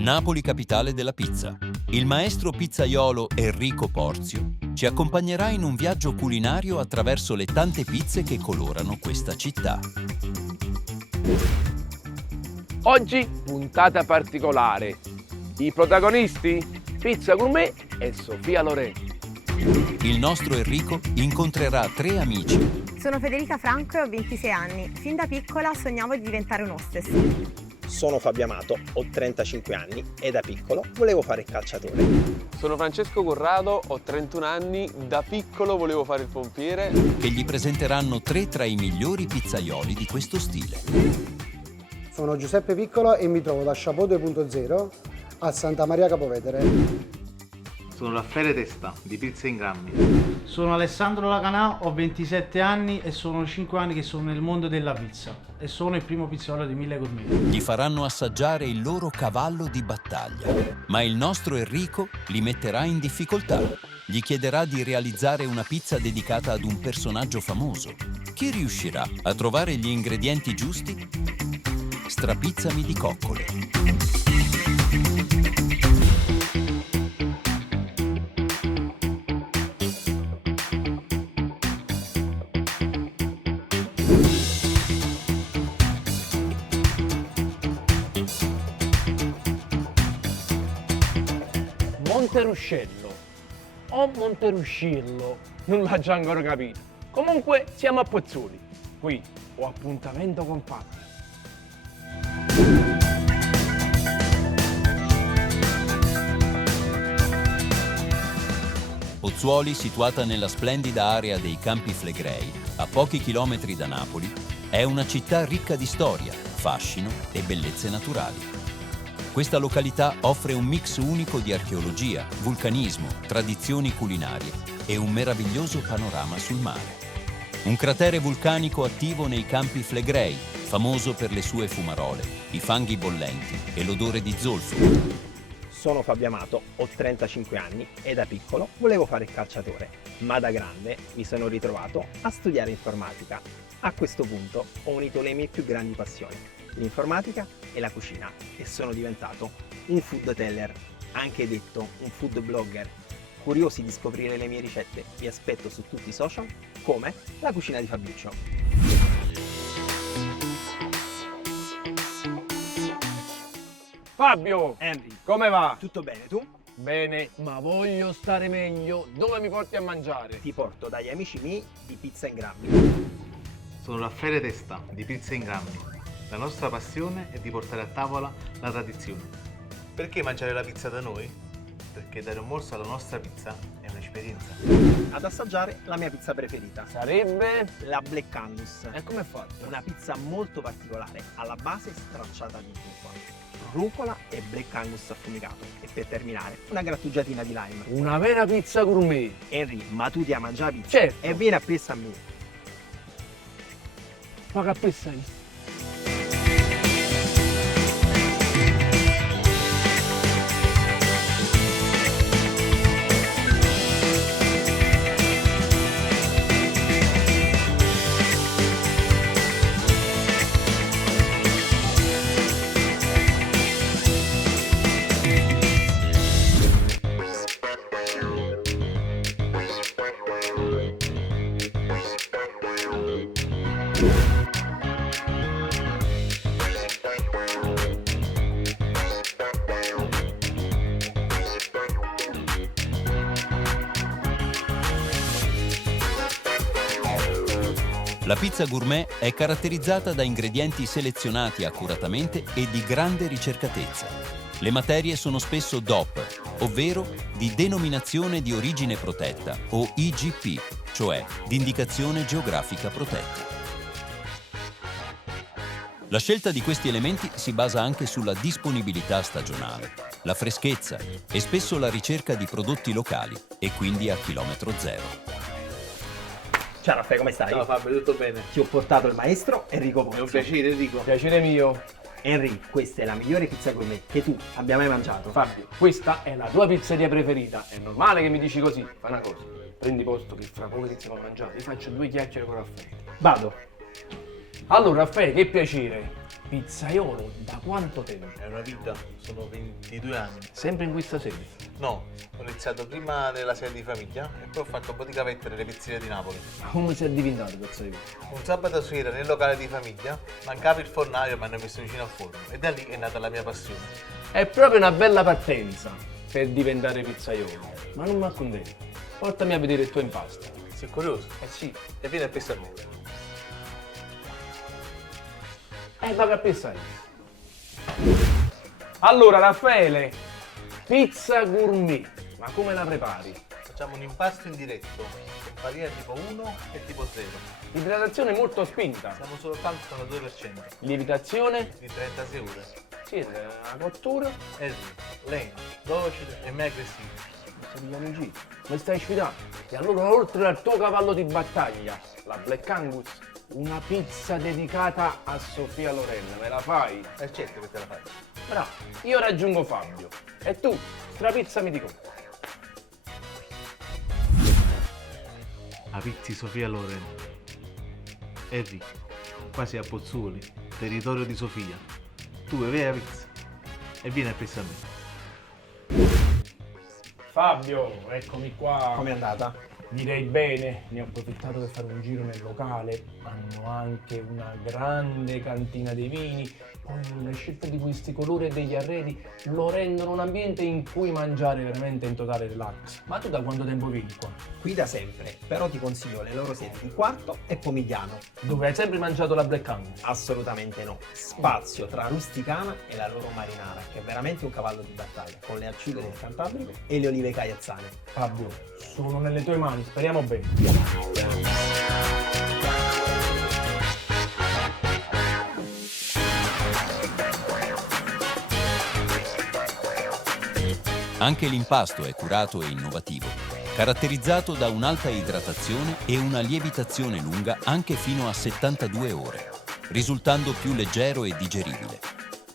Napoli capitale della pizza. Il maestro pizzaiolo Enrico Porzio ci accompagnerà in un viaggio culinario attraverso le tante pizze che colorano questa città. Oggi puntata particolare. I protagonisti? Pizza Gourmet e Sofia Loren. Il nostro Enrico incontrerà 3 amici. Sono Federica Franco e ho 26 anni. Fin da piccola sognavo di diventare un hostess. Sono Fabio Amato, ho 35 anni e da piccolo volevo fare il calciatore. Sono Francesco Corrado, ho 31 anni, da piccolo volevo fare il pompiere. Che gli presenteranno 3 tra i migliori pizzaioli di questo stile. Sono Giuseppe Piccolo e mi trovo da Chapeau 2.0 a Santa Maria Capovetere. Sono Raffaele Testa, di Pizza in Grammi. Sono Alessandro Lacanà, ho 27 anni e sono 5 anni che sono nel mondo della pizza e sono il primo pizzaiolo di Mille Gourmet. Gli faranno assaggiare il loro cavallo di battaglia, ma il nostro Enrico li metterà in difficoltà. Gli chiederà di realizzare una pizza dedicata ad un personaggio famoso. Chi riuscirà a trovare gli ingredienti giusti? Strapizzami di coccole. Monteruscello o Monteruscillo, non l'ho già ancora capito. Comunque siamo a Pozzuoli. Qui ho appuntamento con Fabio. Pozzuoli, situata nella splendida area dei Campi Flegrei, a pochi chilometri da Napoli, è una città ricca di storia, fascino e bellezze naturali. Questa località offre un mix unico di archeologia, vulcanismo, tradizioni culinarie e un meraviglioso panorama sul mare. Un cratere vulcanico attivo nei Campi Flegrei, famoso per le sue fumarole, i fanghi bollenti e l'odore di zolfo. Sono Fabio Amato, ho 35 anni e da piccolo volevo fare il calciatore, ma da grande mi sono ritrovato a studiare informatica. A questo punto ho unito le mie più grandi passioni, l'informatica e la cucina, e sono diventato un food teller, anche detto un food blogger. Curiosi di scoprire le mie ricette, vi aspetto su tutti i social come La Cucina di Fabiuccio. Fabio, Henry, come va? tutto bene tu? Bene, ma voglio stare meglio. Dove mi porti a mangiare? Ti porto dagli amici miei di Pizza in Grammi. Sono Raffaele Testa, di Pizza in Grammi. La nostra passione è di portare a tavola la tradizione. Perché mangiare la pizza da noi? Perché dare un morso alla nostra pizza è un'esperienza. Ad assaggiare la mia pizza preferita, Sarebbe? la Black Angus. E come è fatto? Una pizza molto particolare, alla base stracciata di truffa, rucola e Black Angus affumicato e per terminare una grattugiatina di lime. Una vera pizza gourmet. Henry, ma tu ti ama già la pizza? Certo. E vieni appresso a me. Ma che pensi? La pizza gourmet è caratterizzata da ingredienti selezionati accuratamente e di grande ricercatezza. Le materie sono spesso DOP, ovvero di denominazione di origine protetta, o IGP, cioè di indicazione geografica protetta. La scelta di questi elementi si basa anche sulla disponibilità stagionale, la freschezza e spesso la ricerca di prodotti locali e quindi a chilometro zero. Ciao Raffaele, come stai? Ciao Fabio, tutto bene? Ti ho portato il maestro Enrico È Porzio. un piacere, Enrico. Piacere mio. Henry, questa è la migliore pizza gourmet che tu abbia mai mangiato. Fabio, questa è la tua pizzeria preferita. È normale che mi dici così. Fai una cosa. Prendi posto che fra poco iniziamo a mangiare. Ti faccio 2 chiacchiere con Raffaele. Vado. Allora, Raffaele, che piacere. pizzaiolo da quanto tempo? È una vita, sono 22 anni. Sempre in questa sede? No, ho iniziato prima nella sede di famiglia e poi ho fatto un po' di gavette nelle pizzerie di Napoli. Ma come sei diventato pizzaiolo? Un sabato sera nel locale di famiglia mancava il fornaio e mi hanno messo vicino al forno e da lì è nata la mia passione. È proprio una bella partenza per diventare pizzaiolo. Ma non mi accontento. Portami a vedere il tuo impasto. Sei curioso? Eh sì. E vieni a pensare a me. Vado a pensare. Allora, Raffaele, pizza gourmet. Ma come la prepari? Facciamo un impasto in diretto con farina tipo 1 e tipo 0. Idratazione molto spinta. Siamo soltanto al 2%. Lievitazione. Di 36 ore. Sì, la cottura. Sì, lenta, dolce e mai aggressiva. Mi stai pigliando in giro. Mi stai sfidando. E allora, oltre al tuo cavallo di battaglia, la Black Angus, una pizza dedicata a Sofia Loren, me la fai? È certo che te la fai. Bravo, io raggiungo Fabio. E tu, strapizzami di conto. La pizzi Sofia Loren. Henry, quasi a Pozzuoli, territorio di Sofia. Tu bevi la pizza e vieni a pensare a me. Fabio, eccomi qua. Com'è andata? Direi bene, ne ho approfittato per fare un giro nel locale, hanno anche una grande cantina dei vini, poi la scelta di questi colori e degli arredi lo rendono un ambiente in cui mangiare veramente in totale relax. Ma tu da quanto tempo vieni qua? Qui da sempre, però ti consiglio le loro sedi di Quarto e Pomigliano. Dove hai sempre mangiato la Black Angus? Assolutamente no. Spazio tra rusticana e la loro marinara, che è veramente un cavallo di battaglia, con le acciughe del Cantabrico e le olive caiezzane. Fabio, sono nelle tue mani, speriamo bene. Anche l'impasto è curato e innovativo, caratterizzato da un'alta idratazione e una lievitazione lunga anche fino a 72 ore, risultando più leggero e digeribile.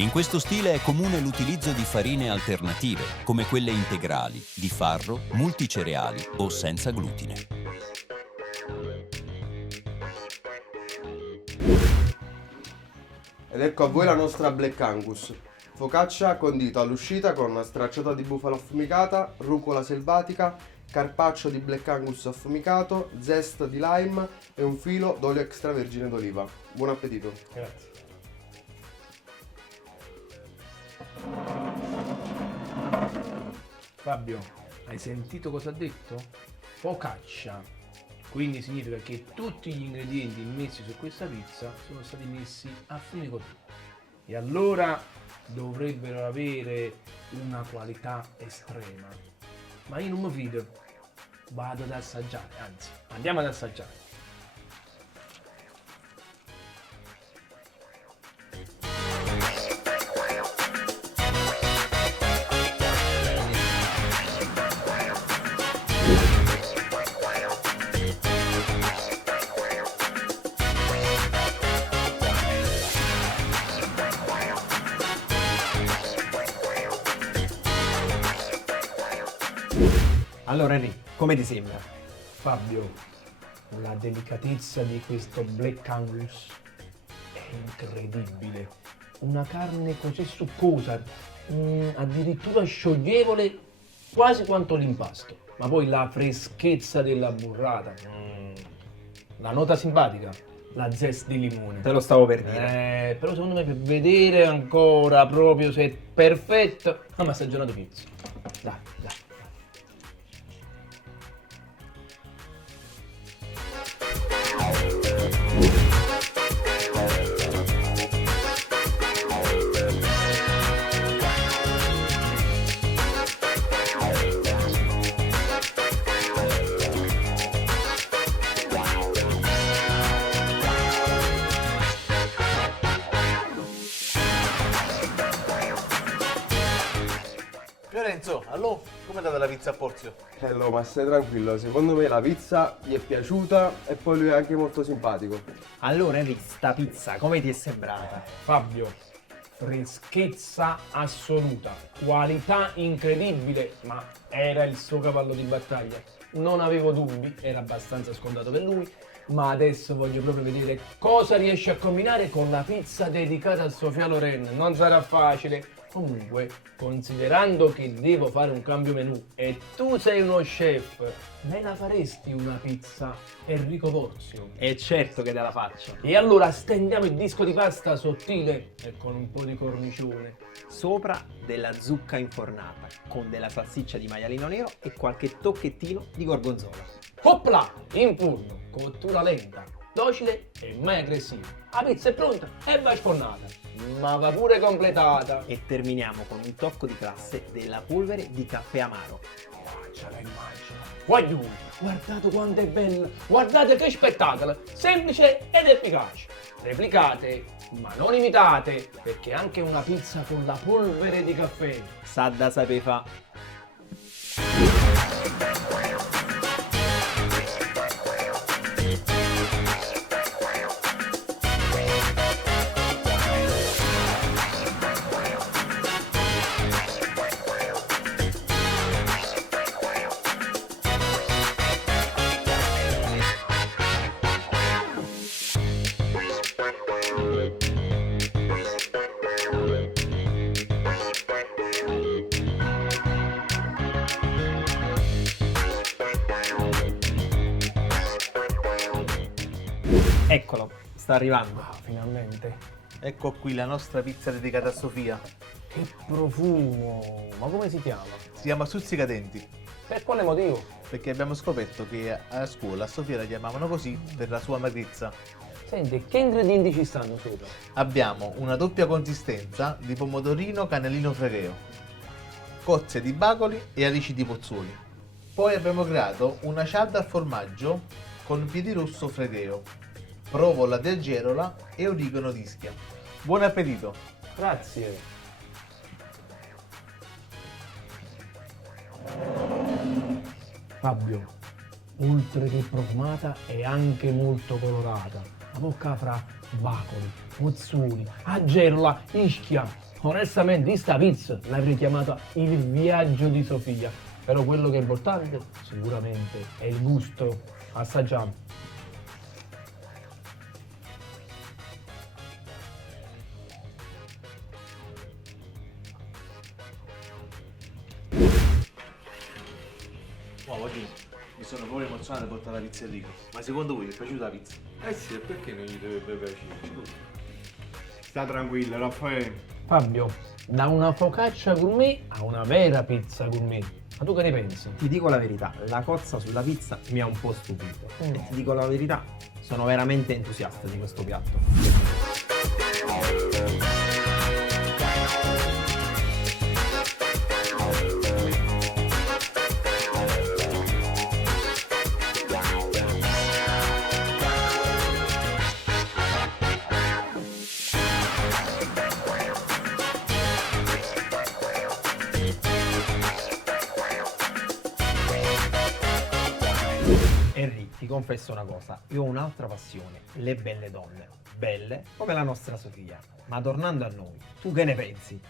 In questo stile è comune l'utilizzo di farine alternative, come quelle integrali, di farro, multicereali o senza glutine. Ed ecco a voi la nostra Black Angus. Focaccia condito all'uscita con una stracciata di bufala affumicata, rucola selvatica, carpaccio di Black Angus affumicato, zest di lime e un filo d'olio extravergine d'oliva. Buon appetito! Grazie. Fabio, hai sentito cosa ha detto? Focaccia. Quindi significa che tutti gli ingredienti messi su questa pizza sono stati messi a fumicatura. E allora dovrebbero avere una qualità estrema. Ma io non mi fido. Vado ad assaggiare, anzi, andiamo ad assaggiare. Allora Henry, come ti sembra? Fabio, la delicatezza di questo Black Angus è incredibile. Una carne così succosa, addirittura scioglievole, quasi quanto l'impasto. Ma poi la freschezza della burrata, la nota simpatica, la zest di limone. Te lo stavo per dire. Però secondo me per vedere ancora proprio se è perfetto, ma stagionato pizza. Dai, dai. Fiorenzo, allora, come è andata la pizza a Porzio? Hello, ma stai tranquillo, secondo me la pizza gli è piaciuta e poi lui è anche molto simpatico. Allora Henry, sta pizza come ti è sembrata? Fabio, freschezza assoluta, qualità incredibile, ma era il suo cavallo di battaglia. Non avevo dubbi, era abbastanza scontato per lui, Ma adesso voglio proprio vedere cosa riesci a combinare con la pizza dedicata a Sofia Loren. Non sarà facile. Comunque, considerando che devo fare un cambio menù e tu sei uno chef, me la faresti una pizza Enrico Porzio? E certo che te la faccio. E allora stendiamo il disco di pasta sottile e con un po' di cornicione. Sopra della zucca infornata, con della salsiccia di maialino nero e qualche tocchettino di gorgonzola. Opla! In forno, cottura lenta, docile e mai aggressiva. La pizza è pronta e va sfornata, ma va pure completata. E terminiamo con un tocco di classe della polvere di caffè amaro. Ce la immagino. Guagliù, guardate quanto è bella, guardate che spettacolo, semplice ed efficace. Replicate, ma non imitate, perché anche una pizza con la polvere di caffè Sa da sape fa. Eccolo, sta arrivando. finalmente. Ecco qui la nostra pizza dedicata a Sofia. Che profumo! Ma come si chiama? Si chiama Stuzzicadenti, Per quale motivo? perché abbiamo scoperto che a scuola a Sofia la chiamavano così per la sua magrezza. Senti, che ingredienti ci stanno sopra? Abbiamo una doppia consistenza di pomodorino cannellino fregheo, cozze di bacoli e alici di pozzuoli. Poi abbiamo creato una cialda al formaggio con piedirosso fregheo, provola di algerola e origano di Ischia. Buon appetito! Grazie. Fabio, oltre che profumata è anche molto colorata. La bocca fra bacoli, mozzoni, aggerola, ischia. Onestamente, sta pizza l'avrei chiamata il viaggio di Sofia. Però quello che è importante sicuramente è il gusto. Assaggiamo. Wow, oggi mi sono proprio emozionato di portare la pizza a Enrico. Ma secondo voi vi è piaciuta la pizza? Eh sì, e perché non gli dovrebbe piacere? Sta tranquillo, Raffaele. Fabio, da una focaccia gourmet a una vera pizza gourmet. Ma tu che ne pensi? Ti dico la verità, la cozza sulla pizza mi ha un po' stupito. E ti dico la verità, sono veramente entusiasta di questo piatto. Henry, ti confesso una cosa, io ho un'altra passione, le belle donne, belle come la nostra Sofia. Ma tornando a noi, tu che ne pensi?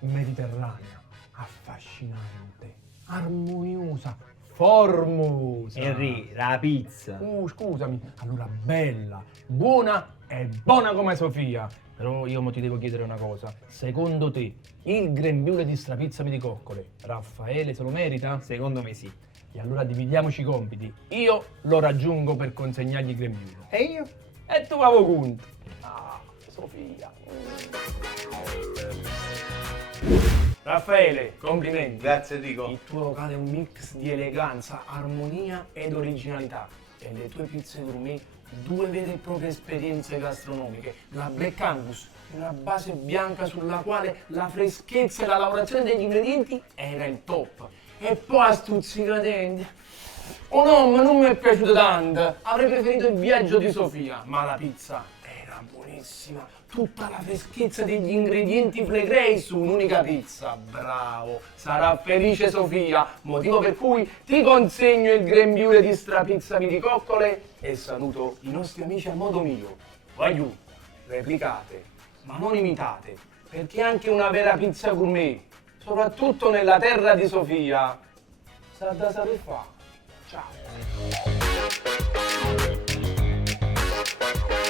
Mediterranea, affascinante, armoniosa, formosa. Henry, la pizza. Scusami, allora bella, buona e buona come Sofia. Però io mo ti devo chiedere una cosa. Secondo te, il grembiule di strapizza di coccole, Raffaele se lo merita? Secondo me sì. E allora dividiamoci i compiti. Io lo raggiungo per consegnargli il grembiule. E io? E tu avevo conto. Ah, Sofia. Raffaele, complimenti. Grazie Enrico. Il tuo locale è un mix di eleganza, armonia ed originalità. E le tue pizze gourmet, due vere e proprie esperienze gastronomiche. La Black Angus, una base bianca sulla quale la freschezza e la lavorazione degli ingredienti era il top. E poi a Stuzzicadenti. Oh no, ma non mi è piaciuto tanto. Avrei preferito il viaggio di Sofia. Ma la pizza era buonissima. Tutta la freschezza degli ingredienti flegrei su un'unica pizza. Bravo. Sarà felice Sofia. Motivo per cui ti consegno il grembiule di strapizza di coccole e saluto i nostri amici a modo mio. Vai giù, replicate, ma non imitate. Perché anche una vera pizza gourmet, soprattutto nella terra di Sofia, sa da saper fa. Ciao.